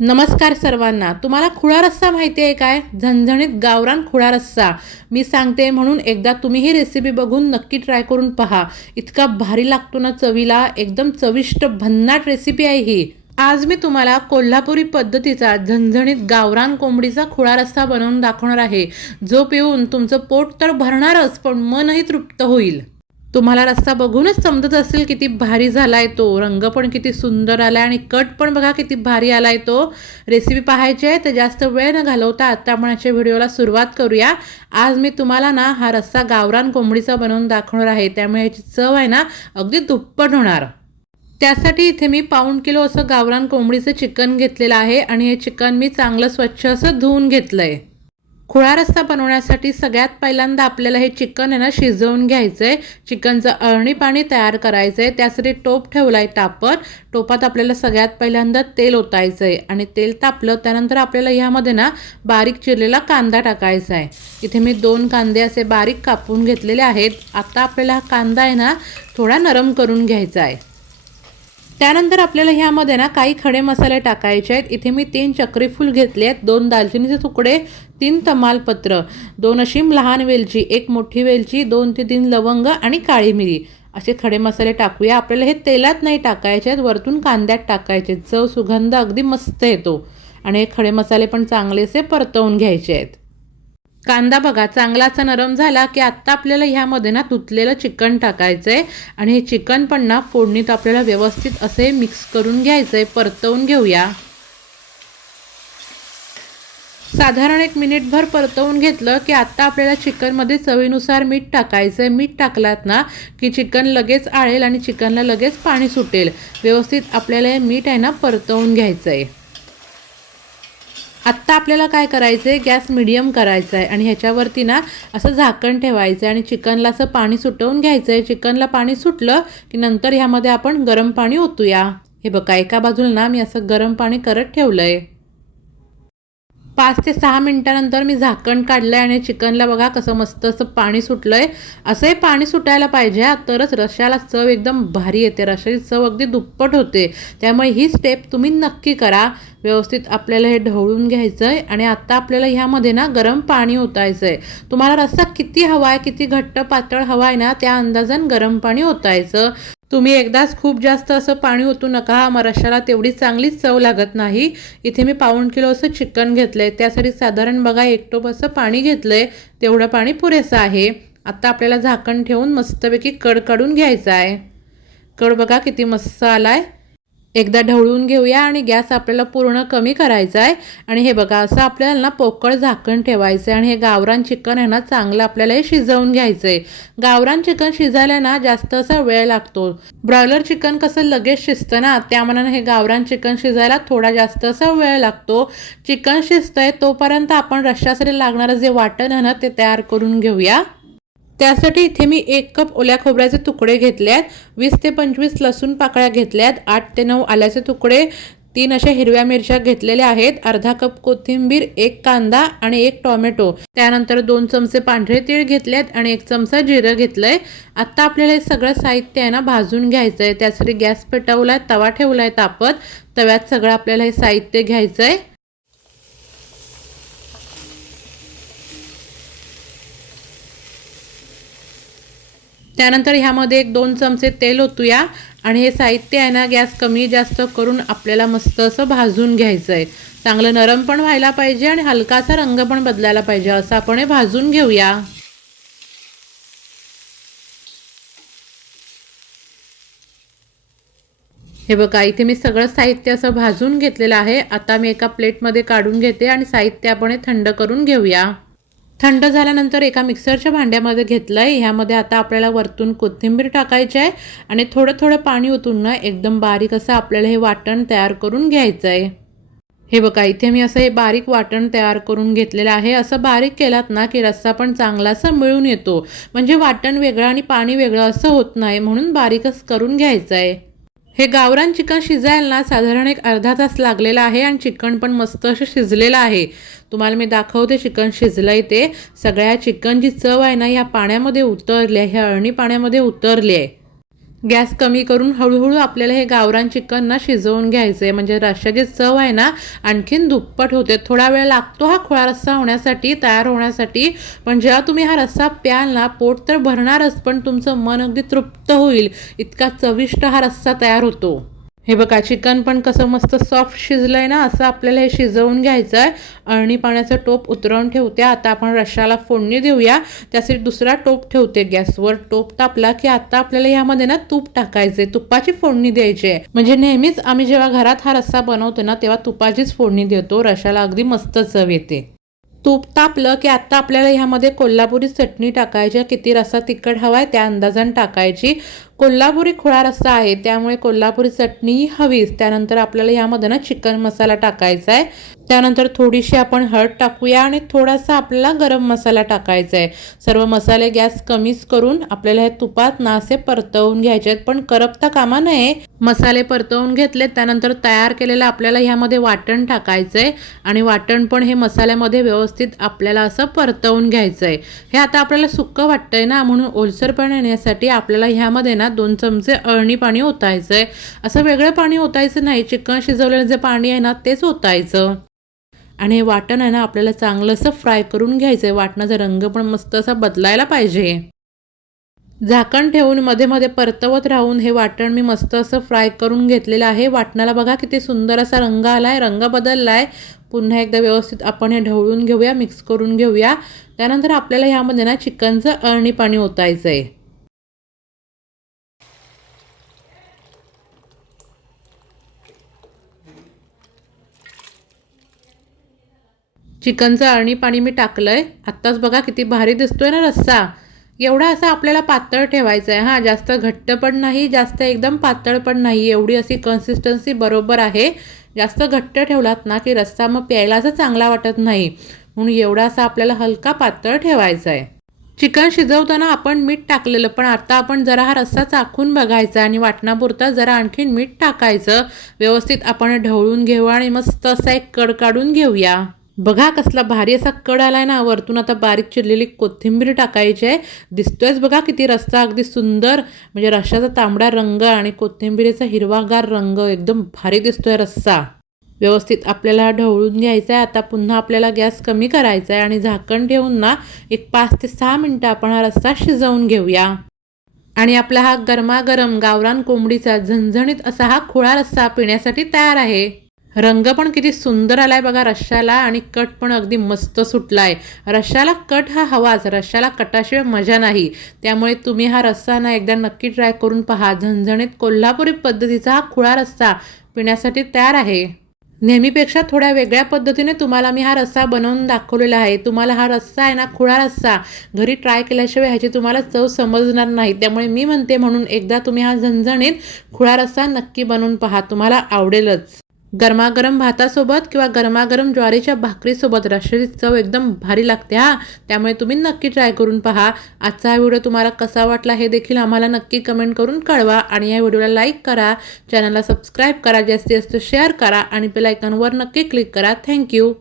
नमस्कार सर्वांना। तुम्हाला खुळा रस्सा माहिती आहे काय? झणझणीत गावरान खुळा रस्सा मी सांगते, म्हणून एकदा तुम्ही ही रेसिपी बघून नक्की ट्राय करून पहा। इतका भारी लागतो ना चवीला, एकदम चविष्ट भन्नाट रेसिपी आहे ही। आज मी तुम्हाला कोल्हापुरी पद्धतीचा झणझणीत गावरान कोंबडीचा खुळा रस्सा बनवून दाखवणार आहे, जो पिऊन तुमचं पोट तर भरणारच पण मनही तृप्त होईल। तुम्हाला रस्सा बघूनच समजत असेल किती भारी झालाय तो, रंग पण किती सुंदर आलाय आणि कट पण बघा किती भारी आलाय तो। रेसिपी पाहायची आहे तर जास्त वेळ न घालवता आता आपण आजच्या व्हिडिओला सुरुवात करूया। आज मी तुम्हाला ना हा रस्सा गावरान कोंबडीचा बनवून दाखवणार आहे, त्यामुळे याची चव आहे ना अगदी दुप्पट होणार। त्यासाठी इथे मी पाऊण किलो असं गावरान कोंबडीचं चिकन घेतलेलं आहे आणि हे चिकन मी चांगलं स्वच्छ असं धुवून घेतलंय। खुळा रस्सा बनवण्यासाठी सगळ्यात पहिल्यांदा आपल्याला हे चिकन आहे ना शिजवून घ्यायचं आहे। चिकनचं अळणी पाणी तयार करायचं आहे, त्यासाठी टोप ठेवला आहे तापत। टोपात आपल्याला सगळ्यात पहिल्यांदा तेल ओतायचं आहे आणि तेल तापलं त्यानंतर आपल्याला ह्यामध्ये ना बारीक चिरलेला कांदा टाकायचा आहे। इथे मी 2 कांदे असे बारीक कापून घेतलेले आहेत। आता आपल्याला हा कांदा आहे ना थोडा नरम करून घ्यायचा आहे। त्यानंतर आपल्याला ह्यामध्ये ना काही खडे मसाले टाकायचे आहेत। इथे मी 3 चक्री फूल घेतले आहेत, 2 दालचिनीचे तुकडे, 3 तमालपत्र, 2 अशी लहान वेलची, 1 मोठी वेलची, 2 ते 3 लवंग आणि काळी मिरी असे खडे मसाले टाकूया। आपल्याला हे तेलात नाही टाकायचे आहेत, वरतून कांद्यात टाकायचे। चव सुगंध अगदी मस्त येतो आणि हे खडे मसाले पण चांगलेसे परतवून घ्यायचे आहेत। कांदा बघा चांगला असा नरम झाला की आता आपल्याला ह्यामध्ये ना धुतलेलं चिकन टाकायचं आहे आणि हे चिकन पण ना फोडणीत आपल्याला व्यवस्थित असे मिक्स करून घ्यायचं आहे, परतवून घेऊया। साधारण 1 मिनिटभर परतवून घेतलं की आता आपल्याला चिकनमध्ये चवीनुसार मीठ टाकायचं आहे। मीठ टाकलात ना की चिकन लगेच आळेल आणि चिकनला लगेच पाणी सुटेल। व्यवस्थित आपल्याला हे मीठ आहे ना परतवून घ्यायचं आहे। आत्ता आपल्याला काय करायचं आहे, गॅस मीडियम करायचा आहे आणि ह्याच्यावरती ना असं झाकण ठेवायचं आहे आणि चिकनला असं पाणी सुटवून घ्यायचं आहे। चिकनला पाणी सुटलं की नंतर ह्यामध्ये आपण गरम पाणी ओतूया। हे बघा एका बाजूला ना मी असं गरम पाणी करत ठेवलं आहे। 5 ते 6 मिनिटानंतर मी झाकण काढलं आहे आणि चिकनला बघा कसं मस्त असं पाणी सुटलं आहे। असंही पाणी सुटायला पाहिजे तरच रश्श्याला चव एकदम भारी येते, रश्श्याची चव अगदी दुप्पट होते। त्यामुळे ही स्टेप तुम्ही नक्की करा। व्यवस्थित आपल्याला हे ढवळून घ्यायचं आहे आणि आता आपल्याला ह्यामध्ये ना गरम पाणी ओतायचं आहे। तुम्हाला रस्सा किती हवा आहे, किती घट्ट पातळ हवा आहे ना त्या अंदाजाने गरम पाणी ओतायचं। तुम्ही एकदाच खूप जास्त असं पाणी ओतू नका, मग रश्श्याला तेवढी चांगली चव लागत नाही। इथे मी पाऊण किलो असं चिकन घेतलंय, त्यासाठी साधारण बघा 1 टोप असं पाणी घेतलंय, तेवढं पाणी पुरेसं आहे। आता आपल्याला झाकण ठेवून मस्तपैकी कड काढून घ्यायचा आहे। कड बघा किती मस्त आलाय। एकदा ढवळून घेऊया आणि गॅस आपल्याला पूर्ण कमी करायचा आहे आणि हे बघा असं आपल्याला ना पोकळ झाकण ठेवायचं आहे आणि हे गावरान चिकन आहे ना चांगलं आपल्याला हे शिजवून घ्यायचं आहे। गावरान चिकन शिजायला ना जास्त असा वेळ लागतो। ब्रॉयलर चिकन कसं लगेच शिजतं ना, त्यामानाने हे गावरान चिकन शिजायला थोडा जास्त असा वेळ लागतो। चिकन शिजतंय तोपर्यंत आपण रश्श्यासाठी लागणारं जे वाटण आहे ना ते तयार करून घेऊया। त्यासाठी इथे मी 1 कप ओल्या खोबऱ्याचे तुकडे घेतले आहेत, 20 ते 25 लसूण पाकळ्या घेतल्यात, 8 ते 9 आल्याचे तुकडे, 3 अशा हिरव्या मिरच्या घेतलेल्या आहेत, अर्धा कप कोथिंबीर, 1 कांदा आणि 1 टोमॅटो, त्यानंतर 2 चमचे पांढरे तीळ घेतलेत आणि 1 चमचा जिरं घेतलंय। आता आपल्याला हे सगळं साहित्य आहे ना भाजून घ्यायचं आहे। त्यासाठी गॅस पेटवलाय, तवा ठेवलाय तापत, तव्यात सगळं आपल्याला हे साहित्य घ्यायचं आहे। त्यानंतर ह्यामध्ये 1-2 चमचे तेल ओतूया आणि हे साहित्य आहे ना गॅस कमी जास्त करून आपल्याला मस्त असं भाजून घ्यायचं आहे। चांगलं नरम पण व्हायला पाहिजे आणि हलकासा रंग पण बदलायला पाहिजे, असं आपण हे भाजून घेऊया। हे बघा इथे मी सगळं साहित्य असं भाजून घेतलेलं आहे। आता मी एका प्लेटमध्ये काढून घेते आणि साहित्य आपण हे थंड करून घेऊया। थंड झाल्यानंतर एका मिक्सरच्या भांड्यामध्ये घेतलं आहे। ह्यामध्ये आता आपल्याला वरतून कोथिंबीर टाकायची आहे आणि थोडं थोडं पाणी ओतून ना एकदम बारीक असं आपल्याला हे वाटण तयार करून घ्यायचं आहे। हे बघा इथे मी असं हे बारीक वाटण तयार करून घेतलेलं आहे। असं बारीक केलात ना की रस्सा पण चांगला असा मिळून येतो, म्हणजे वाटण वेगळं आणि पाणी वेगळं असं होत नाही, म्हणून बारीकच करून घ्यायचं आहे। हे गावरान चिकन शिजायला ना साधारण 1 अर्धा तास लागलेला आहे आणि चिकन पण मस्त असं शिजलेलं आहे। तुम्हाला मी दाखवते चिकन शिजलंय ते। सगळ्या चिकनची चव आहे ना ह्या पाण्यामध्ये उतरली आहे, ह्या अळणी पाण्यामध्ये उतरली आहे। गॅस कमी करून हळूहळू आपल्याला हे गावरान चिकन ना शिजवून घ्यायचं आहे, म्हणजे रश्श्याची चव आहे ना आणखीन दुप्पट होते. थोडा वेळ लागतो हा खुळा रस्सा होण्यासाठी, तयार होण्यासाठी, पण जेव्हा तुम्ही हा रस्सा प्याल ना पोट तर भरणारच, पण तुमचं मन अगदी तृप्त होईल. इतका चविष्ट हा रस्सा तयार होतो. हे बघा चिकन पण कसं मस्त सॉफ्ट शिजलंय ना, असं आपल्याला हे शिजवून घ्यायचं आहे. अळणी पाण्याचं टोप उतरवून ठेवते. आता आपण रश्श्याला फोडणी देऊया. त्यासाठी दुसरा टोप ठेवते गॅसवर. टोप तापला की आता आपल्याला यामध्ये ना तूप टाकायचे, तुपाची फोडणी द्यायची आहे. म्हणजे नेहमीच आम्ही जेव्हा घरात हा रस्सा बनवतो ना तेव्हा तुपाचीच फोडणी देतो. रश्श्याला अगदी मस्त चव येते. तूप तापलं की आता आपल्याला ह्यामध्ये कोल्हापुरी चटणी टाकायची. किती रस्सा तिखट हवाय त्या अंदाजाने टाकायची. कोल्हापुरी खुळा रस्सा आहे त्यामुळे कोल्हापुरी चटणी हवीच. त्यानंतर आपल्याला ह्यामध्ये ना चिकन मसाला टाकायचा आहे. त्यानंतर थोडीशी आपण हळद टाकूया आणि थोडासा आपल्याला गरम मसाला टाकायचा आहे. सर्व मसाले गॅस कमीच करून आपल्याला हे तुपात ना असे परतवून घ्यायचे आहेत, पण करपता कामा नये. मसाले परतवून घेतले त्यानंतर तयार केलेलं आपल्याला ह्यामध्ये वाटण टाकायचं आहे आणि वाटण पण हे मसाल्यामध्ये व्यवस्थित आपल्याला असं परतवून घ्यायचं आहे. हे आता आपल्याला सुक्कं वाटतंय ना, म्हणून ओलसरपणा येण्यासाठी आपल्याला ह्यामध्ये ना 2 चमचे अळणी पाणी ओतायचं आहे. असं वेगळं पाणी ओतायचं नाही, चिकन शिजवलेलं जे पाणी आहे ना तेच ओतायचं. आणि हे वाटण आहे ना आपल्याला चांगलं असं फ्राय करून घ्यायचं आहे. वाटणाचा रंग पण मस्त असा बदलायला पाहिजे. झाकण ठेवून मध्ये मध्ये परतवत राहून हे वाटण मी मस्त असं फ्राय करून घेतलेलं आहे. वाटणाला बघा किती सुंदर असा रंग आलाय, रंग बदललाय. पुन्हा एकदा व्यवस्थित आपण हे ढवळून घेऊया, मिक्स करून घेऊया. त्यानंतर आपल्याला ह्यामध्ये ना चिकनचं अळणी पाणी ओतायचं आहे. चिकनचं अळणी पाणी मी टाकलंय. आत्ताच बघा किती भारी दिसतोय ना रस्सा. एवढा असा आपल्याला पातळ ठेवायचा आहे. हां, जास्त घट्ट पण नाही, जास्त एकदम पातळ पण नाही. एवढी अशी कन्सिस्टन्सी बरोबर आहे. जास्त घट्ट ठेवलात ना की रस्सा मग प्यायला असं चांगला वाटत नाही. म्हणून एवढा असा आपल्याला हलका पातळ ठेवायचा आहे. चिकन शिजवताना आपण मीठ टाकलेलं, पण आता आपण जरा हा रस्सा चाखून बघायचा आणि वाटणापुरता जरा आणखीन मीठ टाकायचं. व्यवस्थित आपण ढवळून घेऊ आणि मस्त असा एक कड काढून घेऊया. बघा कसला भारी असा कड आलाय ना. वरतून आता बारीक चिरलेली कोथिंबीर टाकायची आहे. दिसतोयच बघा किती रस्सा अगदी सुंदर, म्हणजे रश्श्याचा तांबडा रंग आणि कोथिंबीरीचा हिरवागार रंग, एकदम भारी दिसतोय रस्सा. व्यवस्थित आपल्याला ढवळून घ्यायचा आहे. आता पुन्हा आपल्याला गॅस कमी करायचा आहे आणि झाकण ठेवून ना एक 5 ते 6 मिनटं आपण हा रस्सा शिजवून घेऊया. आणि आपला हा गरमागरम गावरान कोंबडीचा झणझणीत असा हा खुळा रस्सा पिण्यासाठी तयार आहे. रंग पण किती सुंदर आलाय बघा रश्श्याला आणि कट पण अगदी मस्त सुटलाय. रश्श्याला कट हा हवाच, रश्श्याला कटाशिवाय मजा नाही. त्यामुळे तुम्ही हा रस्सा ना एकदा नक्की ट्राय करून पहा. झणझणीत कोल्हापुरी पद्धतीचा हा खुळा रस्सा पिण्यासाठी तयार आहे. नेहमीपेक्षा थोड्या वेगळ्या पद्धतीने तुम्हाला मी हा रस्सा बनवून दाखवलेला आहे. तुम्हाला हा रस्सा आहे ना खुळा रस्सा घरी ट्राय केल्याशिवाय ह्याची तुम्हाला चव समजणार नाही. त्यामुळे मी म्हणते म्हणून एकदा तुम्ही हा झणझणीत खुळा रस्सा नक्की बनवून पहा, तुम्हाला आवडेलच. गरमागरम भातासोबत किंवा गरमागरम ज्वारीच्या भाकरीसोबत रश्श्याची चव एकदम भारी लागते हां. त्यामुळे तुम्ही नक्की ट्राय करून पहा. आजचा हा व्हिडिओ तुम्हाला कसा वाटला हे देखील आम्हाला नक्की कमेंट करून कळवा आणि या व्हिडिओला लाईक करा, चॅनलला सबस्क्राईब करा, जास्तीत जास्त शेअर करा आणि बेल आयकॉनवर नक्की क्लिक करा. थँक्यू.